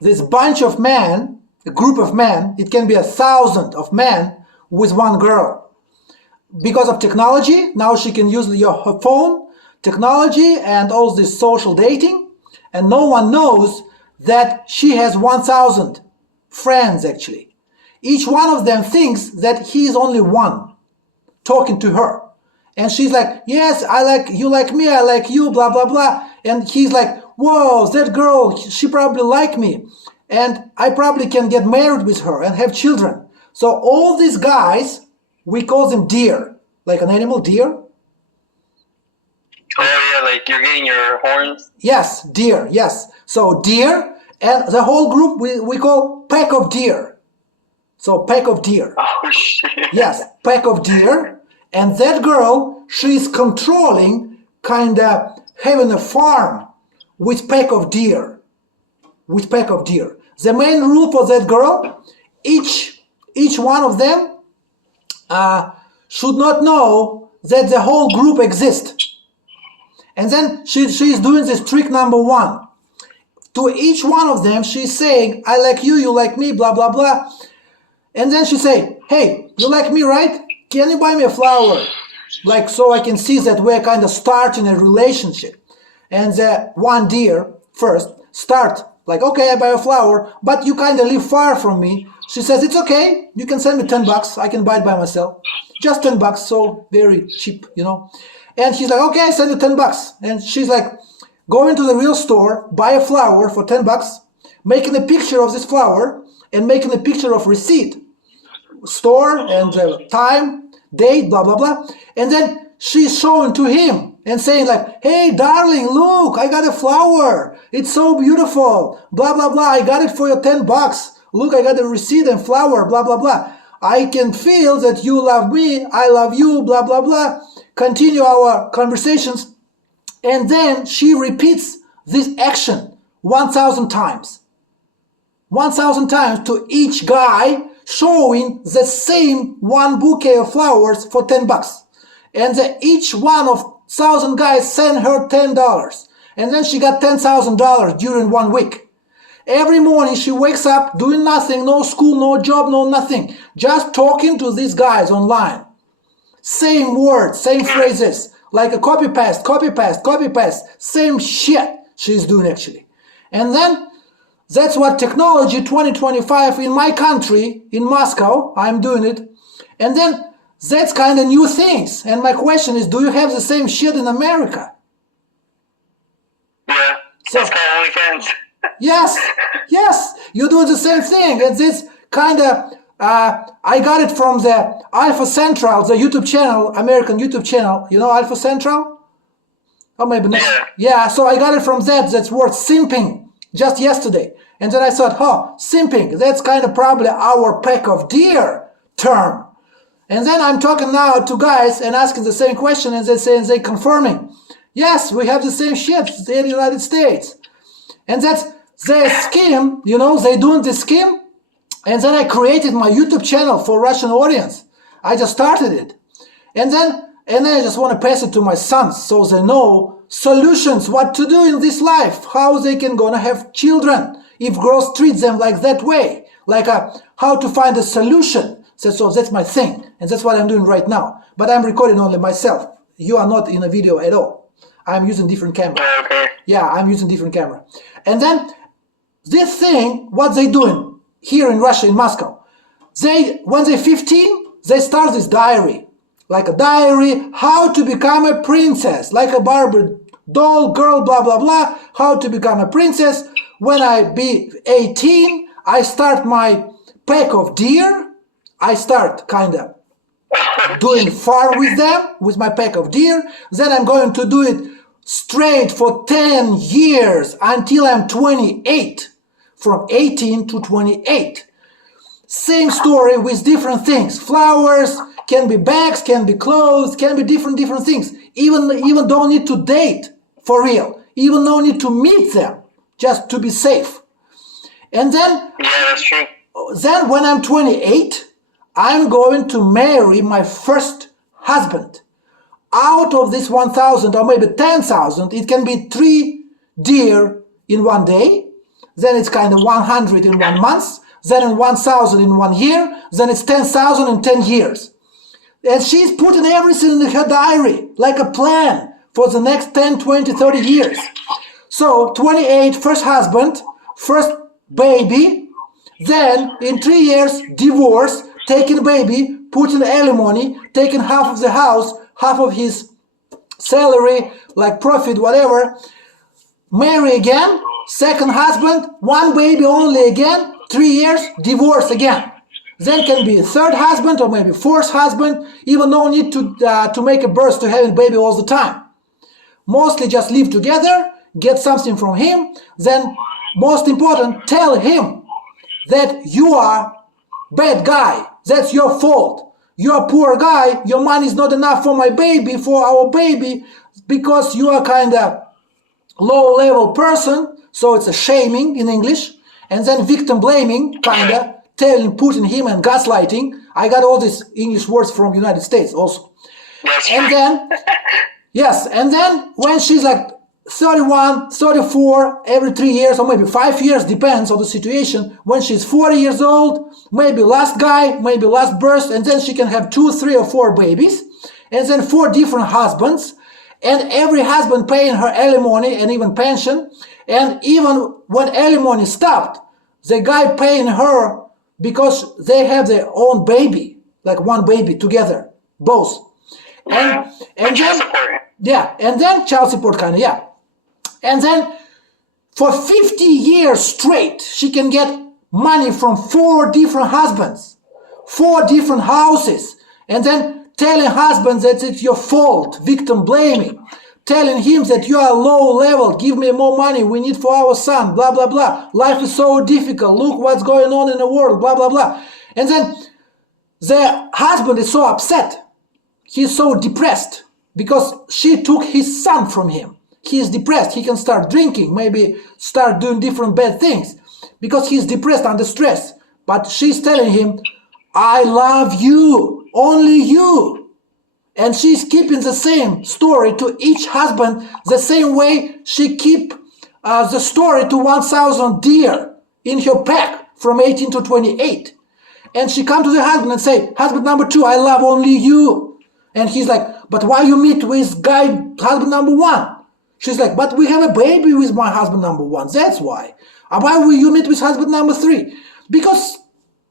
this bunch of men, a group of men, it can be 1,000 of men with one girl. Because of technology, now she can use her phone, technology, and all this social dating, and no one knows that she has 1,000 friends actually. Each one of them thinks that he is only one talking to her. And she's like, yes, I like you, like me, I like you, blah, blah, blah. And he's like, whoa, that girl, she probably like me. And I probably can get married with her and have children. So all these guys, we call them deer, like an animal, deer. Oh yeah, like you're getting your horns? Yes, deer, yes. So deer, and the whole group we call pack of deer. So pack of deer. Oh shit. Yes, pack of deer. And that girl, she's controlling, kind of having a farm with pack of deer. With pack of deer. The main rule for that girl, each one of them should not know that the whole group exists. And then she's doing this trick number one. To each one of them, she's saying, I like you, you like me, blah, blah, blah. And then she say, hey, you like me, right? Can you buy me a flower? Like, so I can see that we're kind of starting a relationship. And the one deer first start like, okay, I buy a flower, but you kind of live far from me. She says, it's okay. You can send me $10. I can buy it by myself. Just $10, so very cheap, you know. And he's like, okay, I send you $10. And she's like, go into the real store, buy a flower for $10, making a picture of this flower and making a picture of receipt, store and time, date, blah, blah, blah. And then she's showing to him and saying like, hey, darling, look, I got a flower. It's so beautiful, blah, blah, blah. I got it for your $10. Look, I got a receipt and flower, blah, blah, blah. I can feel that you love me. I love you, blah, blah, blah. Continue our conversations. And then she repeats this action 1,000 times. 1,000 times to each guy, showing the same one bouquet of flowers for $10. And each one of 1,000 guys sent her $10. And then she got $10,000 during 1 week. Every morning she wakes up doing nothing, no school, no job, no nothing. Just talking to these guys online. Same words, same phrases. Like a copy paste, copy paste, copy paste. Same shit she's doing actually. And then that's what technology 2025 in my country, in Moscow, I'm doing it. And then that's kind of new things. And my question is, do you have the same shit in America? Yeah, so, it's kind of OnlyFans. Yes, yes, you do the same thing. And this kind of, I got it from the Alpha Central, the YouTube channel, American YouTube channel. You know Alpha Central? Oh, maybe not. Yeah, so I got it from that's word simping just yesterday. And then I thought, simping, that's kind of probably our pack of deer term. And then I'm talking now to guys and asking the same question, and they say, and they confirming, yes, we have the same shit in the United States. And that's their scheme, you know, they doing the scheme. And then I created my YouTube channel for Russian audience. I just started it. And then I just want to pass it to my sons so they know solutions, what to do in this life, how they can gonna have children if girls treat them like that way, like how to find a solution. So that's my thing, and that's what I'm doing right now. But I'm recording only myself. You are not in a video at all. I'm using different camera. Okay. Yeah, I'm using different camera. And then this thing, what they doing here in Russia, in Moscow, when they're 15, they start this diary, like a diary, how to become a princess, like a Barbie doll girl, blah, blah, blah, how to become a princess. When I be 18, I start my pack of deer. I start kind of doing far with them, with my pack of deer. Then I'm going to do it straight for 10 years until I'm 28, from 18 to 28. Same story with different things. Flowers, can be bags, can be clothes, can be different things. Even don't need to date for real. Even no need to meet them, just to be safe. And then, yeah, that's true. Then when I'm 28, I'm going to marry my first husband. Out of this 1,000 or maybe 10,000, it can be 3 deer in one day. then it's kind of 100 in 1 month, then 1,000 in 1 year, then it's 10,000 in 10 years. And she's putting everything in her diary, like a plan for the next 10, 20, 30 years. So 28, first husband, first baby, then in 3 years, divorce, taking baby, putting alimony, taking half of the house, half of his salary, like profit, whatever, marry again, second husband, 1 baby only again, 3 years, divorce again. Then can be third husband or maybe fourth husband, even no need to make a birth to having baby all the time. Mostly just live together, get something from him, then most important, tell him that you are bad guy, that's your fault. You're a poor guy, your money is not enough for my baby, for our baby, because you are kind of low level person, so it's a shaming in English, and then victim blaming, kind of putting him and gaslighting. I got all these English words from United States also. And then, yes, and then when she's like 31, 34, every 3 years or maybe 5 years, depends on the situation. When she's 40 years old, maybe last guy, maybe last birth, and then she can have 2, 3 or 4 babies, and then 4 different husbands, and every husband paying her alimony and even pension, and even when alimony stopped, the guy paying her because they have their own baby, like 1 baby together, both. And child then, support. yeah, and then child support kind of, yeah. And then for 50 years straight, she can get money from 4 different husbands, 4 different houses, and then telling husband that it's your fault, victim blaming, telling him that you are low level, give me more money, we need for our son, blah, blah, blah. Life is so difficult, look what's going on in the world, blah, blah, blah. And then the husband is so upset, he's so depressed, because she took his son from him. He is depressed, he can start drinking, maybe start doing different bad things, because he's depressed under stress. But she's telling him, I love you, only you. And she's keeping the same story to each husband, the same way she keep the story to 1,000 deer in her pack from 18 to 28. And she come to the husband and say, husband number 2, I love only you. And he's like, but why you meet with guy husband number 1? She's like, but we have a baby with my husband number 1, that's why. Why will you meet with husband number 3? Because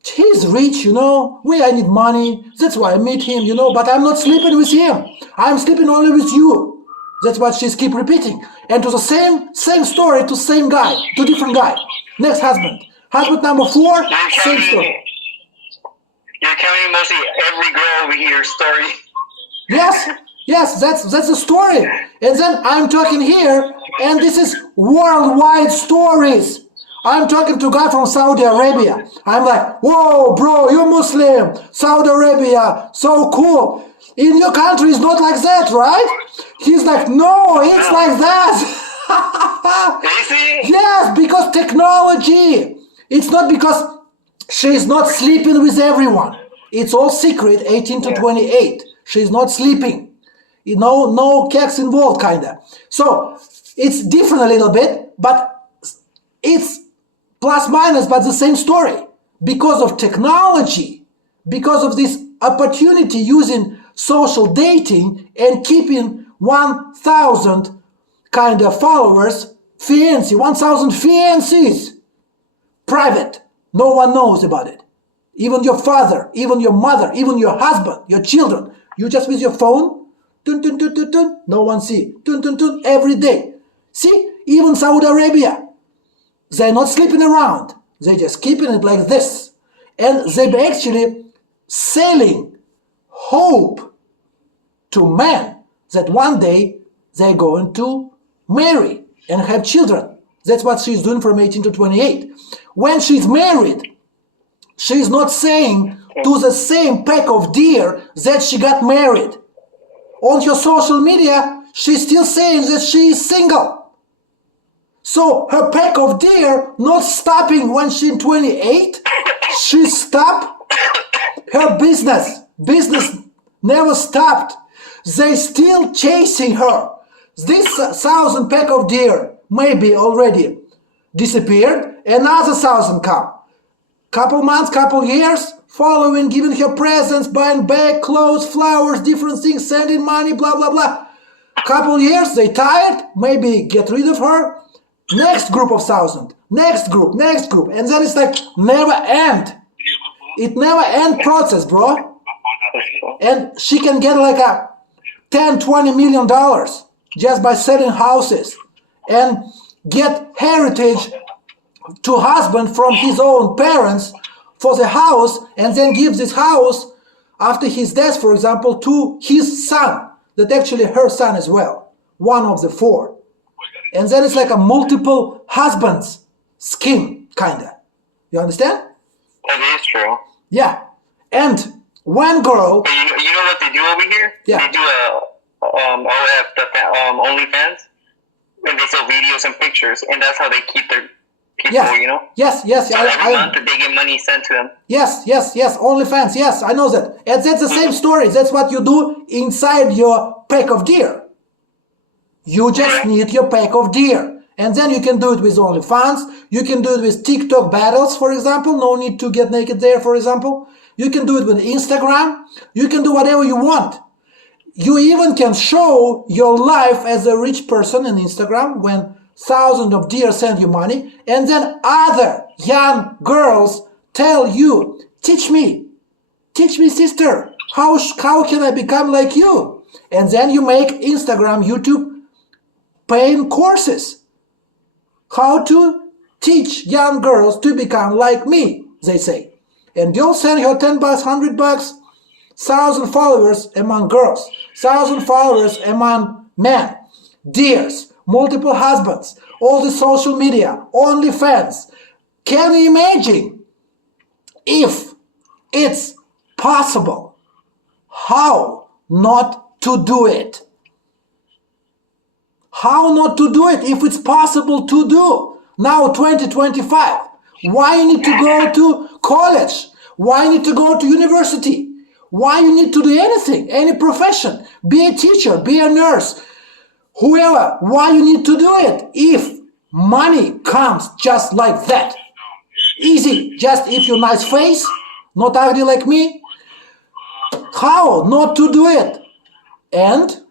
he's rich, I need money, that's why I meet him, but I'm not sleeping with him. I'm sleeping only with you. That's what she's keep repeating. And to the same story to same guy, to different guy. Next husband. Husband number 4, same story. You're telling mostly every girl over here story. Yes, that's the story. And then I'm talking here, and this is worldwide stories. I'm talking to a guy from Saudi Arabia. I'm like, whoa, bro, you're Muslim. Saudi Arabia, so cool. In your country, it's not like that, right? He's like, no, it's like that. Is he? Yes, because technology. It's not because she's not sleeping with everyone. It's all secret, 18 to 28. She's not sleeping. No cakes involved, kinda. So it's different a little bit, but it's plus minus, but the same story. Because of technology, because of this opportunity using social dating and keeping 1,000 kind of followers, 1,000 fiancés, private. No one knows about it. Even your father, even your mother, even your husband, your children. You just with your phone, dun, dun, dun, dun, dun, no one see, dun, dun, dun, every day. See, even Saudi Arabia, they're not sleeping around. They're just keeping it like this. And they're actually selling hope to men that one day they're going to marry and have children. That's what she's doing from 18 to 28. When she's married, she's not saying to the same pack of deer that she got married. On her social media, she's still saying that she is single. So her pack of deer not stopping when she's 28, she stopped her business. Business never stopped. They still chasing her. This 1,000 pack of deer maybe already disappeared, another 1,000 come. Couple months, couple years, following, giving her presents, buying bag, clothes, flowers, different things, sending money, blah, blah, blah. Couple years, they tired, maybe get rid of her. Next group of 1,000, next group, and then it's like never end. It never end process, bro. And she can get like a 10, 20 million dollars just by selling houses and get heritage to husband from his own parents for the house, and then give this house after his death, for example, to his son, that actually her son as well, one of the 4. And then it's like a multiple husbands scheme, kinda. You understand? That is true. Yeah. And one girl... But you know what they do over here? Yeah. They do OnlyFans, and they sell videos and pictures, and that's how they keep their people, Yes. you know? Yes. So every month they get money sent to them. Yes. OnlyFans. Yes, I know that. And that's the same story. That's what you do inside your pack of deer. You just need your pack of deer. And then you can do it with OnlyFans. You can do it with TikTok battles, for example. No need to get naked there, for example. You can do it with Instagram. You can do whatever you want. You even can show your life as a rich person in Instagram when thousands of deer send you money, and then other young girls tell you, teach me sister, how can I become like you? And then you make Instagram, YouTube paying courses, how to teach young girls to become like me, they say. And you'll send her $10, $100, 1,000 followers among girls, 1,000 followers among men, deers, multiple husbands, all the social media, OnlyFans. Can you imagine if it's possible? How not to do it? How not to do it if it's possible to do? Now 2025. Why you need to go to college? Why you need to go to university? Why you need to do anything, any profession? Be a teacher, be a nurse, whoever. Why you need to do it if money comes just like that? Easy, just if you're nice face, not ugly like me. How not to do it? And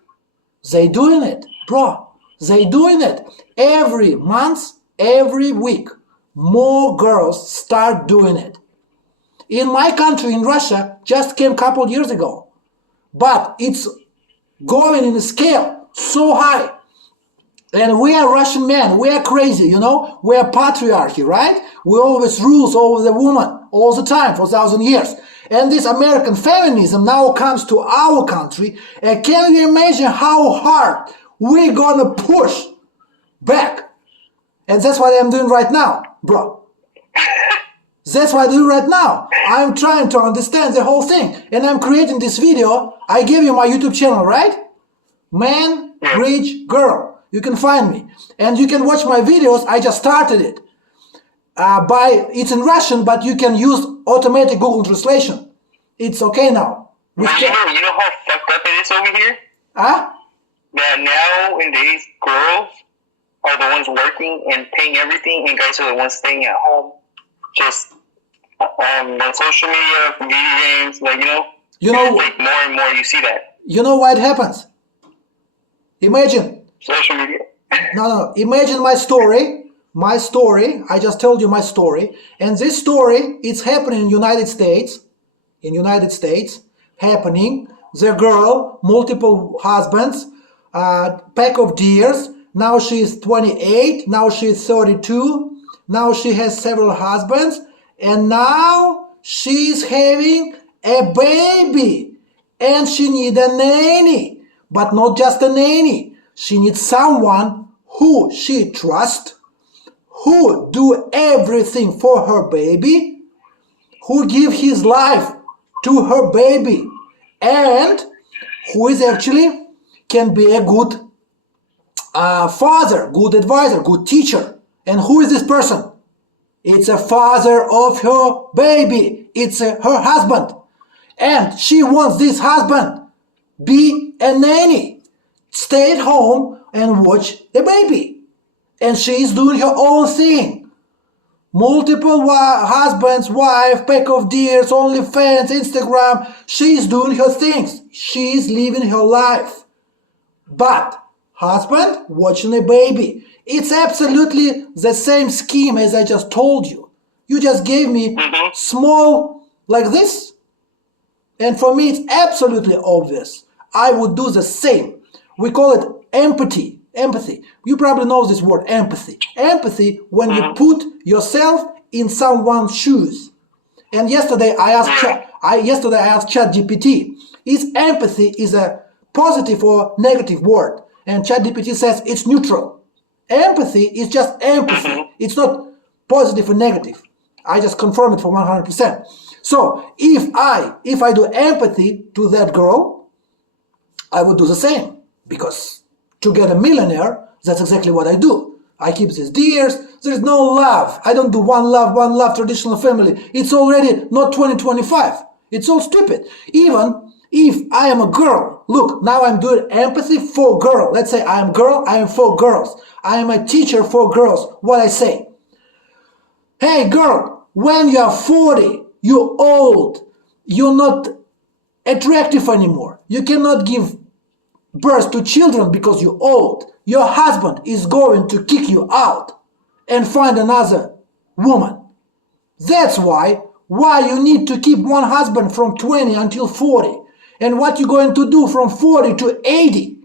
they doing it, bro. They doing it. Every month, every week, more girls start doing it. In my country, in Russia, just came a couple years ago. But it's going in a scale so high. And we are Russian men, we are crazy, you know? We are patriarchy, right? We always rules over the woman all the time for 1,000 years. And this American feminism now comes to our country. And can you imagine how hard we're gonna push back? And that's what I'm doing right now, bro. That's what I do right now. I'm trying to understand the whole thing. And I'm creating this video. I gave you my YouTube channel, right? Man, Rich, Girl. You can find me. And you can watch my videos. I just started it. It's in Russian, but you can use automatic Google translation. It's okay now. You know how fucked up it is over here? Huh? That nowadays girls are the ones working and paying everything, and guys are the ones staying at home. Just on social media, video games, like, like more and more you see that. You know why it happens? Imagine. Social media. No. Imagine my story. My story. I just told you my story. And this story, it's happening in United States. In United States. Happening. The girl, multiple husbands, pack of deers. Now she is 28. Now she is 32. Now she has several husbands. And now she is having a baby. And she needs a nanny. But not just a nanny. She needs someone who she trusts, who do everything for her baby, who give his life to her baby, and who is actually can be a good father, good advisor, good teacher. And who is this person? It's a father of her baby. It's her husband. And she wants this husband be a nanny. Stay at home and watch the baby. And she is doing her own thing. multiple husbands, wife, pack of deers, OnlyFans, Instagram. She's doing her things. She's living her life. But husband watching a baby. It's absolutely the same scheme as I just told you. You just gave me small like this. And for me, it's absolutely obvious. I would do the same. We call it empathy. Empathy. You probably know this word, empathy. Empathy when you put yourself in someone's shoes. And yesterday I asked ChatGPT, is empathy is a positive or negative word? And ChatGPT says it's neutral. Empathy is just empathy. It's not positive or negative. I just confirm it for 100%. So if I do empathy to that girl, I would do the same, because to get a millionaire, that's exactly what I do. I keep these deers. There's no love. I don't do one love traditional family. It's already not 2025. It's all stupid. Even if I am a girl, look, now I'm doing empathy for girl. Let's say I am girl, I am for girls. I am a teacher for girls. What I say? Hey girl, when you're 40, you're old. You're not attractive anymore. You cannot give birth to children because you're old. Your husband is going to kick you out and find another woman. That's why you need to keep one husband from 20 until 40. And what you going to do from 40 to 80?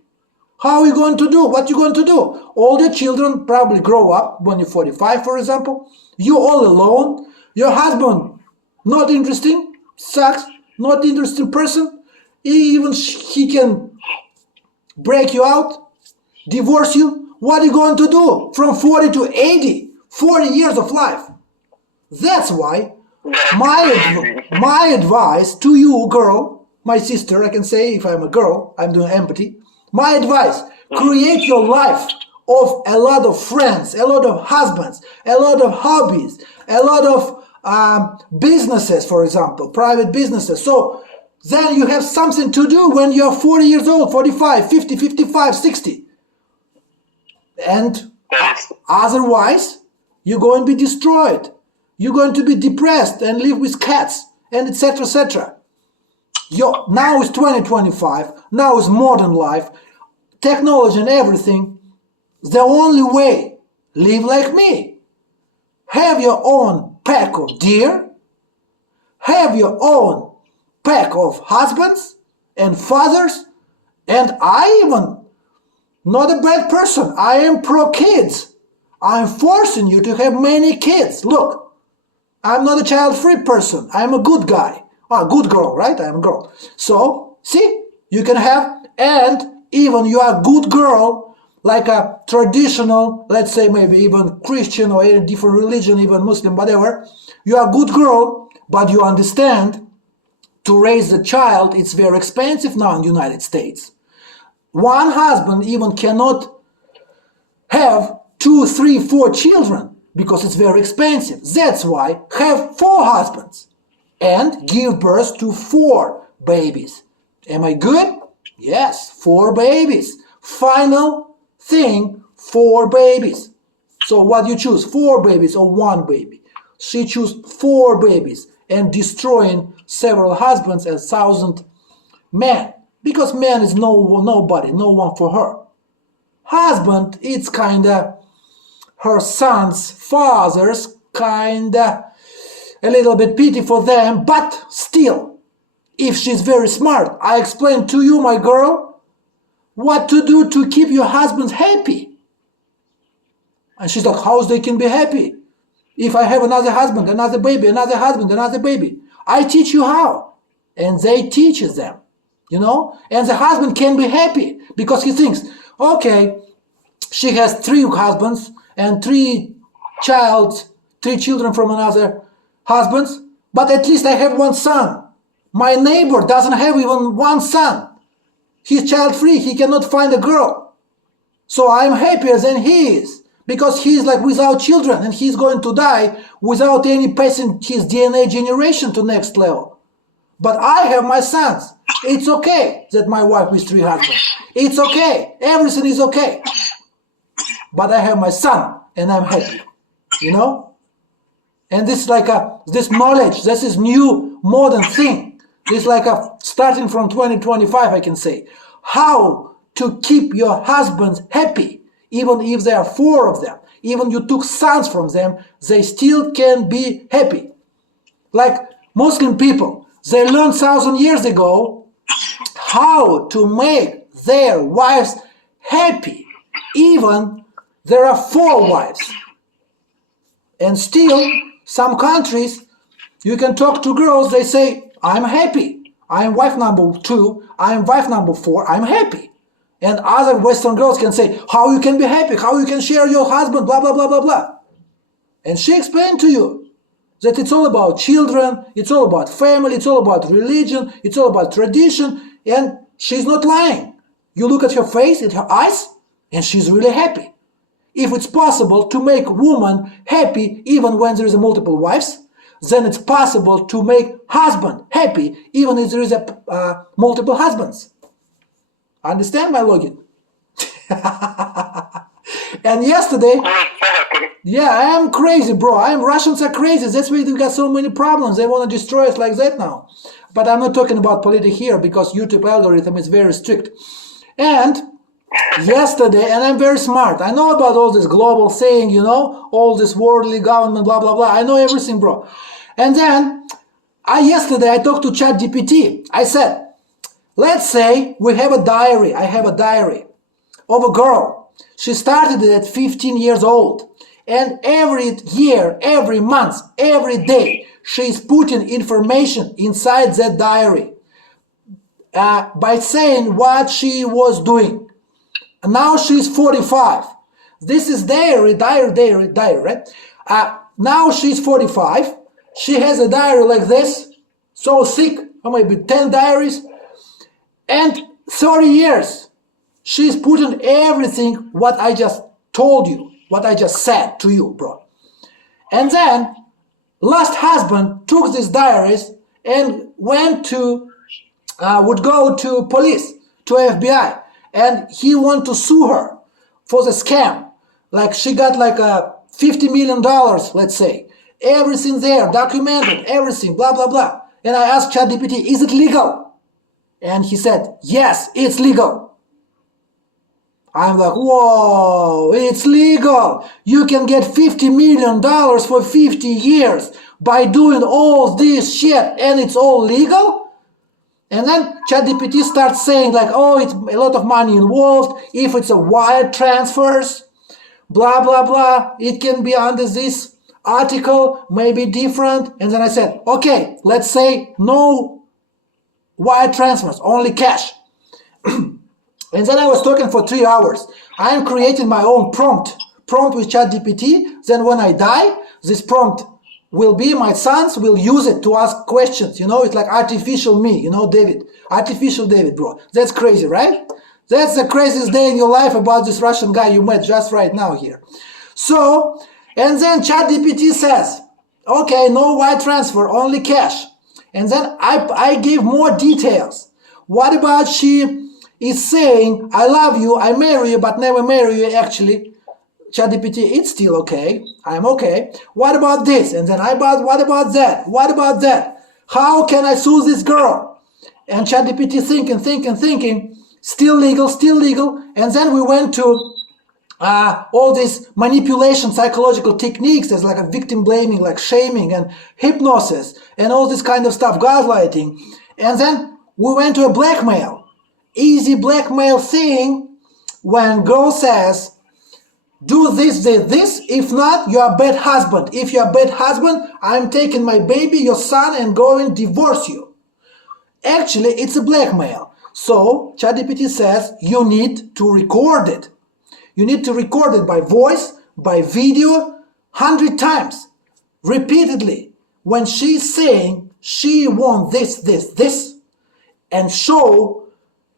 How are you going to do? What you going to do? All the children probably grow up when you're 45, for example. You're all alone. Your husband, not interesting, sucks, not interesting person. Even he can break you out, divorce you. What are you going to do from 40 to 80? 40 years of life. That's why my advice to you, girl, my sister, I can say if I'm a girl, I'm doing empathy. My advice, create your life of a lot of friends, a lot of husbands, a lot of hobbies, a lot of businesses, for example, private businesses. So then you have something to do when you're 40 years old, 45, 50, 55, 60. And otherwise, you're going to be destroyed. You're going to be depressed and live with cats and etc. etc. Now is 2025. Now is modern life. Technology and everything. The only way, live like me. Have your own pack of deer. Have your own pack of husbands and fathers. And I even, not a bad person, I am pro kids. I'm forcing you to have many kids. Look, I'm not a child-free person. I'm a good guy. Good girl, right? I'm a girl. So, see, you can have, and even you are a good girl, like a traditional, let's say maybe even Christian or any different religion, even Muslim, whatever. You are a good girl, but you understand to raise a child, it's very expensive now in the United States. One husband even cannot have 2, 3, 4 children because it's very expensive. That's why have 4 husbands and give birth to 4 babies. Am I good? Yes, 4 babies. Final thing, 4 babies. So what you choose, 4 babies or 1 baby? She choose 4 babies and destroying several husbands and 1,000 men. Because man is nobody, no one for her. Husband, it's kinda her son's fathers, kinda a little bit pity for them, but still, if she's very smart, I explained to you, my girl, what to do to keep your husband happy. And she's like, how they can be happy? If I have another husband, another baby, another husband, another baby. I teach you how. And they teaches them, you know? And the husband can be happy because he thinks, okay, she has 3 husbands and 3 children from another husbands, but at least I have 1 son. My neighbor doesn't have even 1 son. He's child-free. He cannot find a girl. So I'm happier than he is because he's like without children and he's going to die without any passing his DNA generation to next level. But I have my sons. It's okay that my wife with 3 husbands. It's okay. Everything is okay. But I have my son and I'm happy. You know? And this is like this knowledge, this is new modern thing. This is like starting from 2025, I can say. How to keep your husbands happy, even if there are 4 of them, even you took sons from them, they still can be happy. Like Muslim people, they learned 1,000 years ago how to make their wives happy, even there are 4 wives. And still, some countries, you can talk to girls, they say, I'm happy. I'm wife number 2, I'm wife number 4, I'm happy. And other Western girls can say, how you can be happy, how you can share your husband, blah, blah, blah, blah, blah. And she explained to you that it's all about children, it's all about family, it's all about religion, it's all about tradition, and she's not lying. You look at her face, at her eyes, and she's really happy. If it's possible to make a woman happy even when there is multiple wives, then it's possible to make husband happy even if there is multiple husbands. Understand my logic? And yesterday, yeah, I am crazy, bro. Russians are crazy. That's why they got so many problems. They want to destroy us like that now. But I'm not talking about politics here because YouTube algorithm is very strict. And yesterday, and I'm very smart. I know about all this global saying, you know, all this worldly government, blah, blah, blah. I know everything, bro. And then, yesterday I talked to ChatGPT. I said, let's say we have a diary. I have a diary of a girl. She started it at 15 years old. And every year, every month, every day, she's putting information inside that diary by saying what she was doing. Now she's 45. This is diary, right? Now she's 45. She has a diary like this, so thick, or maybe 10 diaries. And 30 years, she's putting everything what I just told you, what I just said to you, bro. And then, last husband took these diaries and would go to police, to FBI. And he wanted to sue her for the scam. Like she got like $50 million, let's say. Everything there, documented, everything, blah, blah, blah. And I asked ChatGPT, is it legal? And he said, yes, it's legal. I'm like, whoa, it's legal. You can get $50 million for 50 years by doing all this shit and it's all legal? And then ChatGPT starts saying like, oh, it's a lot of money involved. If it's a wire transfers, blah, blah, blah. It can be under this article, maybe different. And then I said, okay, let's say no wire transfers, only cash. And then I was talking for 3 hours. I am creating my own prompt with ChatGPT. Then when I die, this prompt will be, my sons will use it to ask questions. You know, it's like artificial me, you know, David. Artificial David, bro. That's crazy, right? That's the craziest day in your life about this Russian guy you met just right now here. So, and then ChatGPT says, okay, no wire transfer, only cash. And then I give more details. What about she is saying, I love you, I marry you, but never marry you actually? ChatGPT, it's still okay. I'm okay. What about this? And then what about that? What about that? How can I sue this girl? And ChatGPT thinking, still legal. And then we went to all these manipulation, psychological techniques. There's like a victim blaming, like shaming and hypnosis and all this kind of stuff, gaslighting. And then we went to a blackmail. Easy blackmail thing when girl says, do this. If not, you're a bad husband. If you're a bad husband, I'm taking my baby, your son, and going to divorce you. Actually, it's a blackmail. So, ChatGPT says you need to record it. You need to record it by voice, by video, 100 times, repeatedly. When she's saying she wants this, and show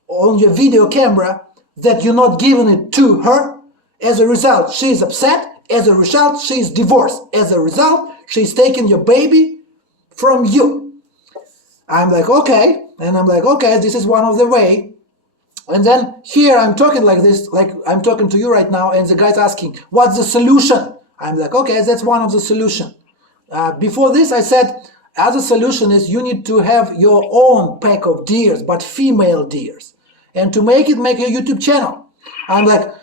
on your video camera that you're not giving it to her. As a result, she's upset. As a result, she's divorced. As a result, she's taking your baby from you. I'm like, okay. And I'm like, okay, this is one of the way. And then here I'm talking like this, like I'm talking to you right now, and the guy's asking, what's the solution? I'm like, okay, that's one of the solution. Before this, I said, other solution is you need to have your own pack of deers, but female deers. And to make it, make a YouTube channel. I'm like,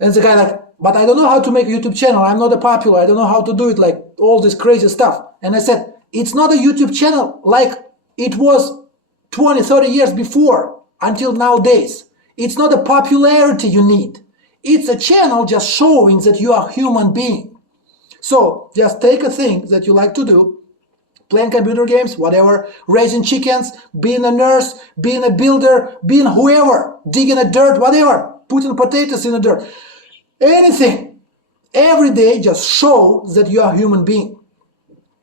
and the guy like, but I don't know how to make a YouTube channel. I'm not a popular. I don't know how to do it, like all this crazy stuff. And I said, it's not a YouTube channel like it was 20, 30 years before until nowadays. It's not a popularity you need. It's a channel just showing that you are a human being. So just take a thing that you like to do, playing computer games, whatever, raising chickens, being a nurse, being a builder, being whoever, digging a dirt, whatever, putting potatoes in the dirt, anything. Every day just show that you are a human being.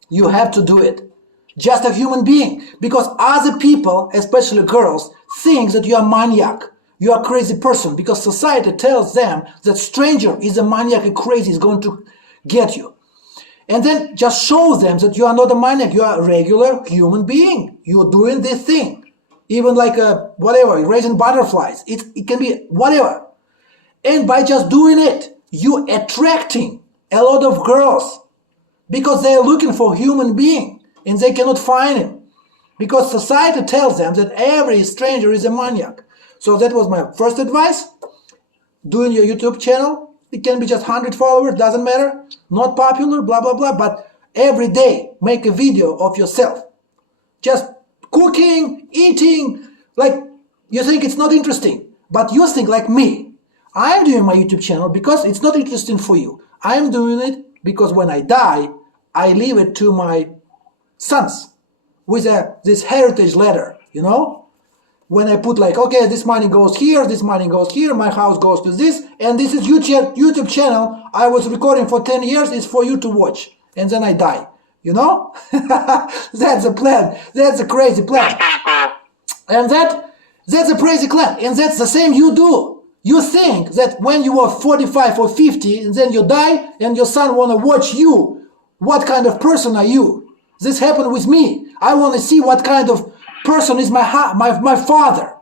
You have to do it. Just a human being. Because other people, especially girls, think that you are a maniac. You are a crazy person. Because society tells them that stranger is a maniac and crazy, is going to get you. And then just show them that you are not a maniac. You are a regular human being. You're doing this thing. Even like whatever, raising butterflies. It can be whatever. And by just doing it, you're attracting a lot of girls. Because they are looking for a human being. And they cannot find him. Because society tells them that every stranger is a maniac. So that was my first advice. Doing your YouTube channel. It can be just 100 followers, doesn't matter. Not popular, blah, blah, blah. But every day, make a video of yourself. Just cooking, eating. Like, you think it's not interesting. But you think like me. I'm doing my YouTube channel because it's not interesting for you. I'm doing it because when I die, I leave it to my sons with this heritage letter, you know? When I put like, okay, this money goes here, my house goes to this, and this is YouTube channel I was recording for 10 years, it's for you to watch. And then I die, you know? That's a plan. That's a crazy plan. And that's a crazy plan. And that's the same you do. You think that when you are 45 or 50, and then you die, and your son want to watch you, what kind of person are you? This happened with me. I want to see what kind of person is my father.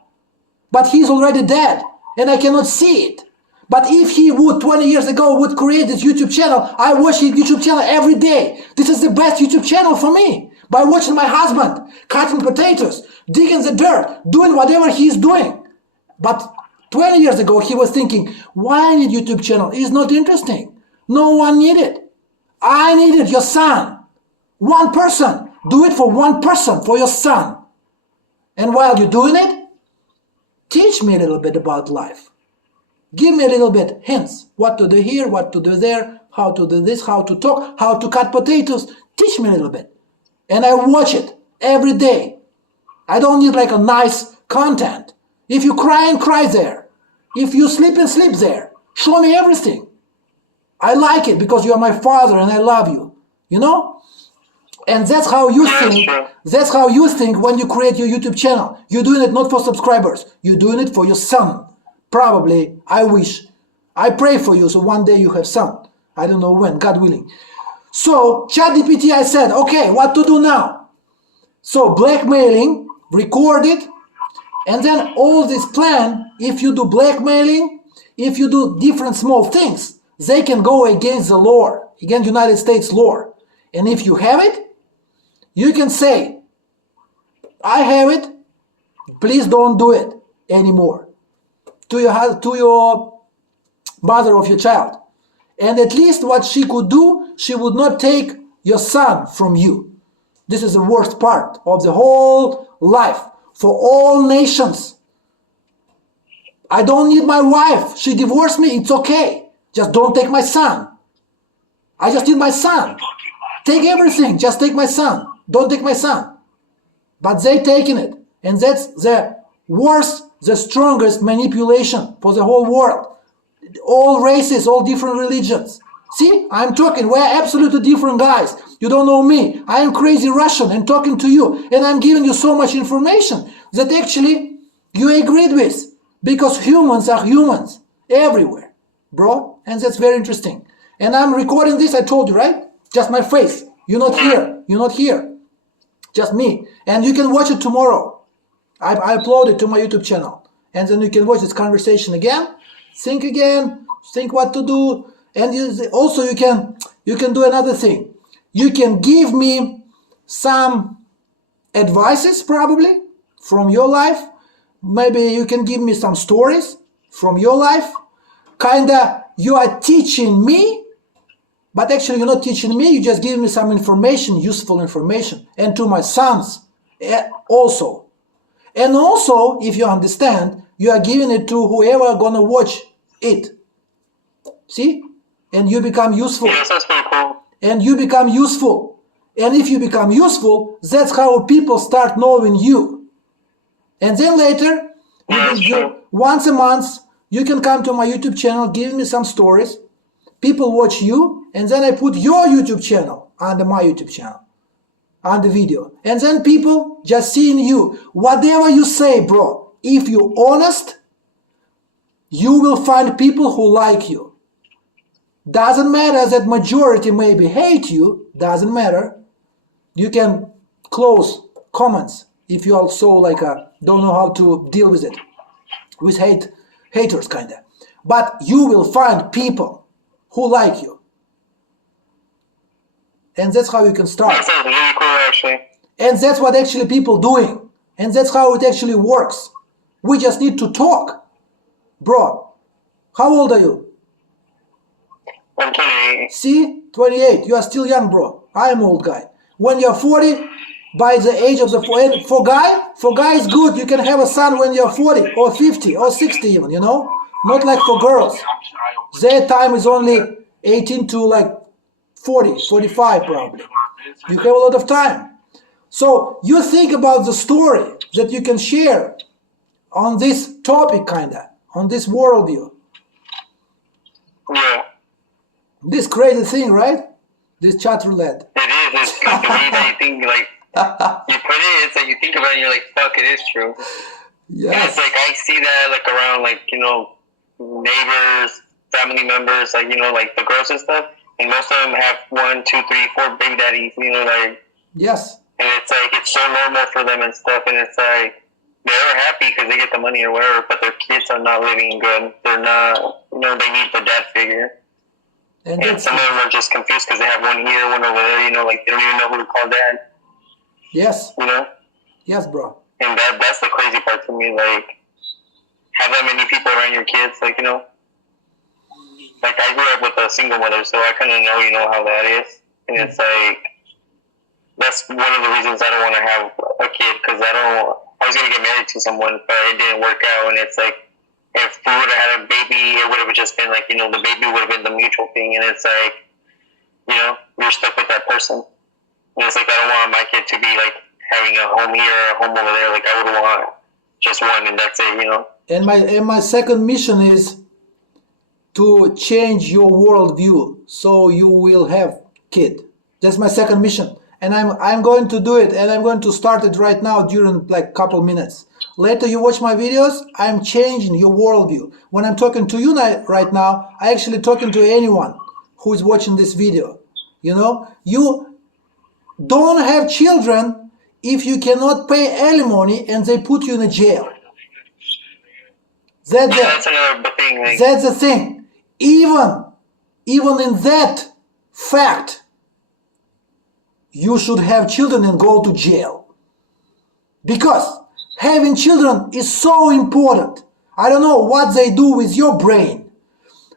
But he's already dead, and I cannot see it. But if he would 20 years ago would create this YouTube channel, I watch his YouTube channel every day. This is the best YouTube channel for me. By watching my husband cutting potatoes, digging the dirt, doing whatever he's doing. But 20 years ago he was thinking, why I need YouTube channel? It's not interesting. No one needed it. I needed your son. One person. Do it for one person, for your son. And while you're doing it, teach me a little bit about life. Give me a little bit hints. What to do here, what to do there, how to do this, how to talk, how to cut potatoes. Teach me a little bit. And I watch it every day. I don't need like a nice content. If you cry and cry there. If you sleep and sleep there. Show me everything. I like it because you are my father and I love you. You know? And that's how you think. That's how you think when you create your YouTube channel. You're doing it not for subscribers. You're doing it for your son. Probably, I wish. I pray for you so one day you have son. I don't know when, God willing. So, ChatGPT, I said, okay, what to do now? So, blackmailing, record it. And then all this plan, if you do blackmailing, if you do different small things, they can go against the law, against United States law. And if you have it, you can say, I have it, please don't do it anymore to your mother of your child. And at least what she could do, she would not take your son from you. This is the worst part of the whole life for all nations. I don't need my wife. She divorced me, it's okay. Just don't take my son. I just need my son. Take everything, just take my son. Don't take my son. But they taking it. And that's the worst, the strongest manipulation for the whole world. All races, all different religions. See, I'm talking, we're absolutely different guys. You don't know me. I am crazy Russian and talking to you. And I'm giving you so much information that actually you agreed with. Because humans are humans. Everywhere. Bro. And that's very interesting. And I'm recording this, I told you, right? Just my face. You're not here. You're not here. Just me. And you can watch it tomorrow. I upload it to my YouTube channel. And then you can watch this conversation again. Think what to do. And also you can do another thing. you can give me some advices probably from your life. Maybe you can give me some stories from your life. Kinda you are teaching me, but actually you're not teaching me, you just give me some information, useful information, and to my sons also. And also, if you understand, you are giving it to whoever gonna watch it. See? And you become useful. Yeah, that's pretty cool. And you become useful. And if you become useful, that's how people start knowing you. And then later, once a month, you can come to my YouTube channel, give me some stories. People watch you, and then I put your YouTube channel under my YouTube channel, on the video. And then people just seeing you. Whatever you say, bro, if you're honest, you will find people who like you. Doesn't matter that majority maybe hate you, doesn't matter. You can close comments if you also like don't know how to deal with it, with haters kinda. But you will find people who like you. And that's how you can start. That sounds really cool, actually. And that's what actually people doing. And that's how it actually works. We just need to talk. Bro, how old are you? I'm 28. See, 28. You are still young, bro. I am old guy. When you're 40, by the age of the for guy is good. You can have a son when you're 40 or 50 or 60 even, you know? Not like for girls. Their time is only 18 to like 40, 45 probably. You have a lot of time. So you think about the story that you can share on this topic kinda, on this worldview. Yeah. This crazy thing, right? This chat roulette. It is. It's like the way that you think, like, you put it, it's like you think about it and you're like, fuck, it is true. Yes. And it's like, I see that, like, around, like, you know, neighbors, family members, like, you know, like the girls and stuff. And most of them have 1, 2, 3, 4 baby daddies, you know, like. Yes. And it's like, it's so normal for them and stuff. And it's like, they're happy because they get the money or whatever, but their kids are not living good. They're not, you know, they need the dad figure. And some of them are just confused because they have one here, one over there, you know, like they don't even know who to call dad. Yes. You know? Yes, bro. And that's the crazy part to me, like, have that many people around your kids, like, you know? Like, I grew up with a single mother, so I kind of know, you know, how that is. And it's like, that's one of the reasons I don't want to have a kid, because I was going to get married to someone, but it didn't work out, and it's like, if we would have had a baby, it would have just been like, you know, the baby would have been the mutual thing, and it's like, you know, you're stuck with that person. And it's like, I don't want my kid to be like having a home here or a home over there. Like, I would want just one, and that's it, you know. And my second mission is to change your worldview, so you will have kid. That's my second mission, and I'm going to do it, and I'm going to start it right now during like couple minutes. Later you watch my videos, I'm changing your worldview. When I'm talking to you right now, I actually talking to anyone who is watching this video. You know, you don't have children if you cannot pay alimony and they put you in a jail. That's another thing. Like, that's the thing. Even in that fact, you should have children and go to jail. Because having children is so important. I don't know what they do with your brain,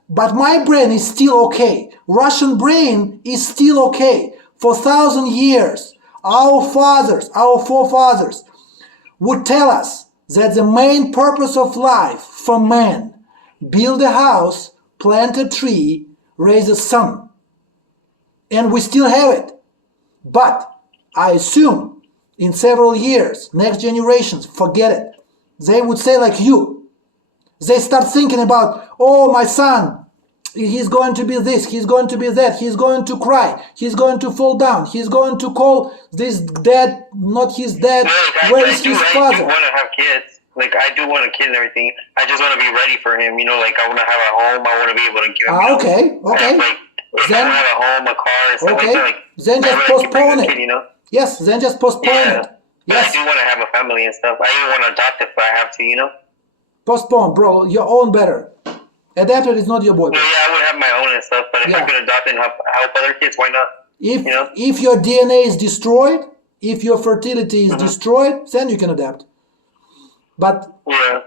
but my brain is still okay. Russian brain is still okay. For 1,000 years, our fathers, our forefathers would tell us that the main purpose of life for man, build a house, plant a tree, raise a son. And we still have it. But I assume in several years, next generations, forget it. They would say like you. They start thinking about, oh, my son, he's going to be this, he's going to be that, he's going to cry, he's going to fall down, he's going to call this dad not his dad, where is his father? I do want to have kids. Like, I do want a kid and everything. I just want to be ready for him. You know, like, I want to have a home. I want to be able to give him okay. Like, if then, I have a home, a car, and stuff like that, like, then just postpone it. Kid, you know? Yes, then just postpone it. Yes. I do want to have a family and stuff. I even want to adopt if I have to, you know? Postpone, bro. Your own better. Adapted is not your boy. Yeah, I would have my own and stuff, but if I could adopt and help other kids, why not? If You know? if your DNA is destroyed, if your fertility is destroyed, then you can adapt. But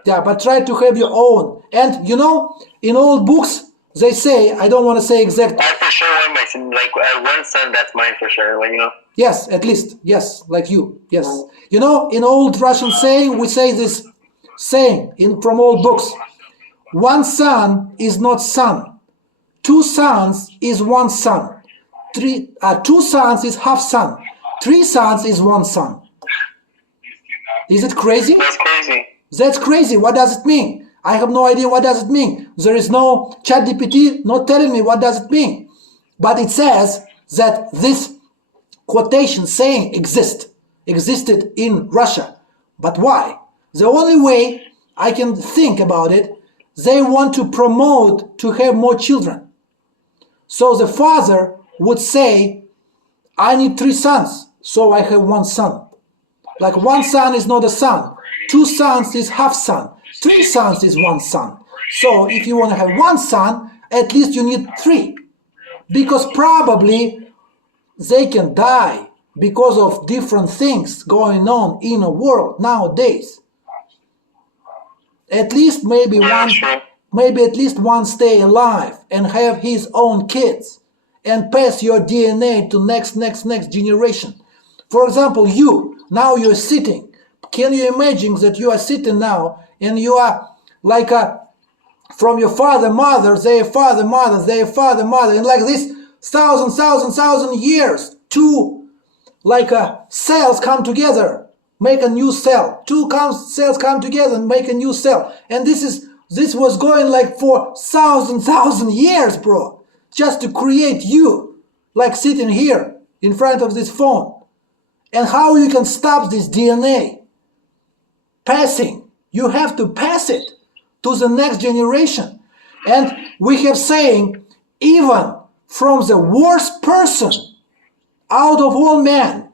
Yeah. but try to have your own. And in old books they say, I don't want to say exact. I for sure want my son, like one son. That's mine for sure. Like Yes, at least, yes, like you. Yes, in old Russian saying we say this saying from old books. One son is not son. Two sons is one son. Two sons is half son. Three sons is one son. Is it crazy? That's crazy. That's crazy. What does it mean? I have no idea what does it mean. There is no chat GPT not telling me what does it mean. But it says that this quotation saying existed in Russia. But why? The only way I can think about it, they want to promote to have more children. So the father would say, I need 3 sons, so I have 1 son. Like 1 son is not a son. 2 sons is half son. 3 sons is 1 son. So if you want to have 1 son, at least you need 3. Because probably they can die because of different things going on in the world nowadays. At least maybe at least one stay alive and have his own kids and pass your DNA to next generation. For example, you're sitting. Can you imagine that you are sitting now and you are like from your father, mother, their father, mother, their father, mother, and like this thousand years, two cells come together, make a new cell. Cells come together and make a new cell. And this was going like for thousand years, bro, just to create you, like sitting here in front of this phone. And how you can stop this DNA passing? You have to pass it to the next generation. And we have saying, even from the worst person out of all men,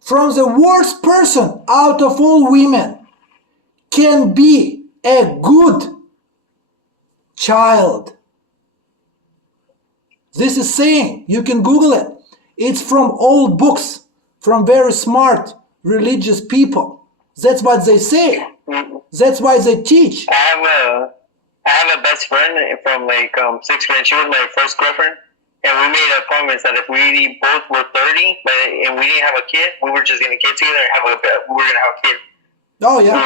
from the worst person out of all women, can be a good child. This is saying, you can Google it. It's from old books, from very smart religious people. That's what they say. That's why they teach. I have a best friend from 6th grade. She was my first girlfriend, and we made a promise that if we both were 30, and we didn't have a kid, we were just gonna get together and we were gonna have a kid. Oh yeah,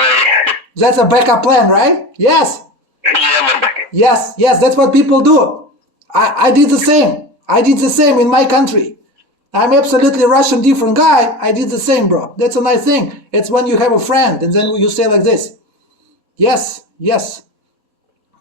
that's a backup plan, right? Yes. Yeah, my backup. Yes, that's what people do. I did the same. I did the same in my country. I'm absolutely Russian different guy. I did the same, bro. That's a nice thing. It's when you have a friend and then you say like this. Yes.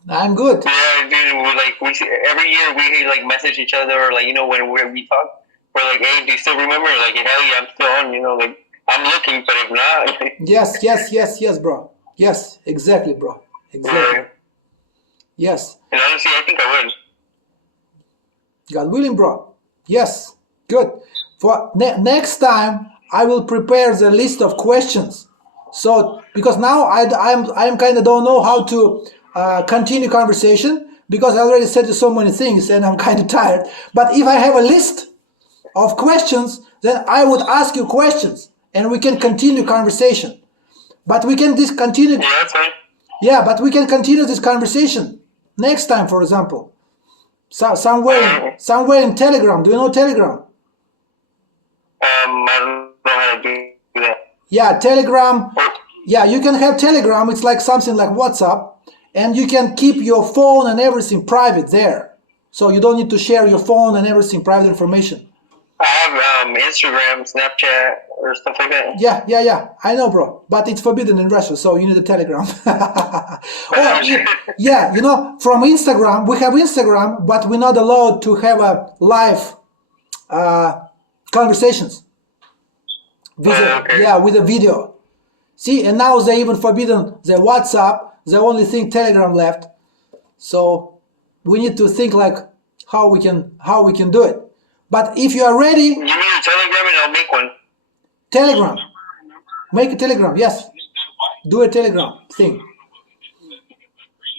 I'm good. Yeah, dude. We every year we message each other, or when we talk, we're like, hey, do you still remember? Like, hell yeah, I'm still on. I'm looking, but if not, Yes, bro. Yes, exactly, bro. Exactly. Yeah. Yes. And honestly, I think I would. God willing, bro. Yes. Good. For next time, I will prepare the list of questions. So, because now I'm kind of don't know how to continue conversation, because I already said so many things and I'm kind of tired. But if I have a list of questions, then I would ask you questions and we can continue conversation. But we can discontinue. Yeah, that's fine. Yeah, but we can continue this conversation next time, for example. So somewhere in Telegram. Do you know Telegram? I don't know how to do that. Yeah, Telegram. Yeah, you can have Telegram. It's like something like WhatsApp, and you can keep your phone and everything private there. So you don't need to share your phone and everything, private information. I have Instagram, Snapchat, or stuff like that. Yeah. I know, bro. But it's forbidden in Russia, so you need a Telegram. Yeah, from Instagram, we have Instagram, but we're not allowed to have a live conversations. Okay. Yeah, with a video. See, and now they even forbidden the WhatsApp. The only thing Telegram left. So we need to think like how we can do it. But if you are ready, you need a Telegram and I'll make one. Telegram. Make a Telegram, yes. Do a Telegram thing.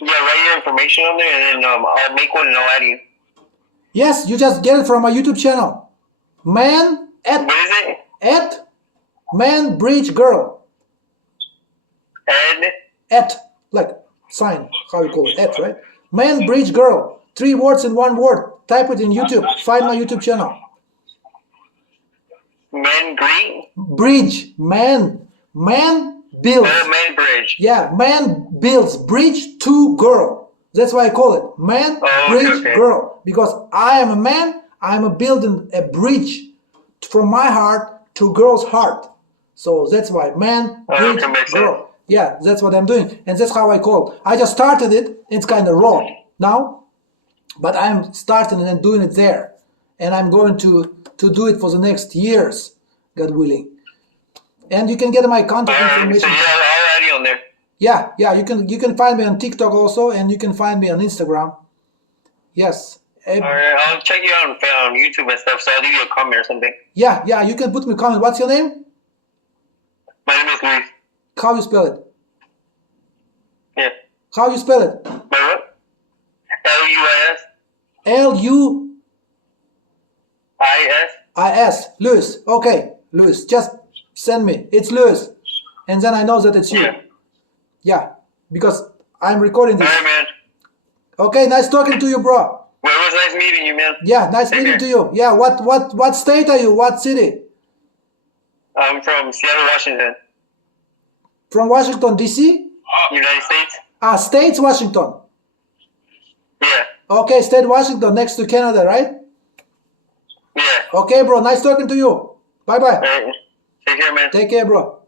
Yeah, write your information on there and then I'll make one and I'll add you. Yes, you just get it from my YouTube channel. Man What is it? at man bridge girl. Ed. At, like sign, how you call it, at, right? Man bridge girl. 3 words in 1 word. Type it in YouTube. Find my YouTube channel. Man Green. Bridge. Man builds. Man Bridge. Yeah, man builds bridge to girl. That's why I call it man bridge girl. Because I am a man, I'm a building a bridge from my heart to girl's heart. So that's why man bridge girl. Yeah, that's what I'm doing. And that's how I call it. I just started it. It's kind of raw now, but I'm starting and doing it there. And I'm going to do it for the next years, God willing. And you can get my contact information. So you're already on there. Yeah, you can find me on TikTok also, and you can find me on Instagram. Yes. Alright, I'll check you out on YouTube and stuff, so I'll leave you a comment or something. Yeah, you can put me a comment. What's your name? My name is Luis. How you spell it? Yeah. How you spell it? My what? L-U-I-S. L-U-I-S. Luis. Okay, Luis. Just send me. It's Luis. And then I know that it's you. Yeah, because I'm recording this. Alright, man. Okay, nice talking to you, bro. Well, it was nice meeting you, man. Yeah, nice meeting to you. Yeah, what state are you? What city? I'm from Seattle, Washington. From Washington, D.C.? United States. States, Washington. Yeah. Okay, state Washington, next to Canada, right? Yeah. Okay, bro, nice talking to you. Bye-bye. Alright. Take care, man. Take care, bro.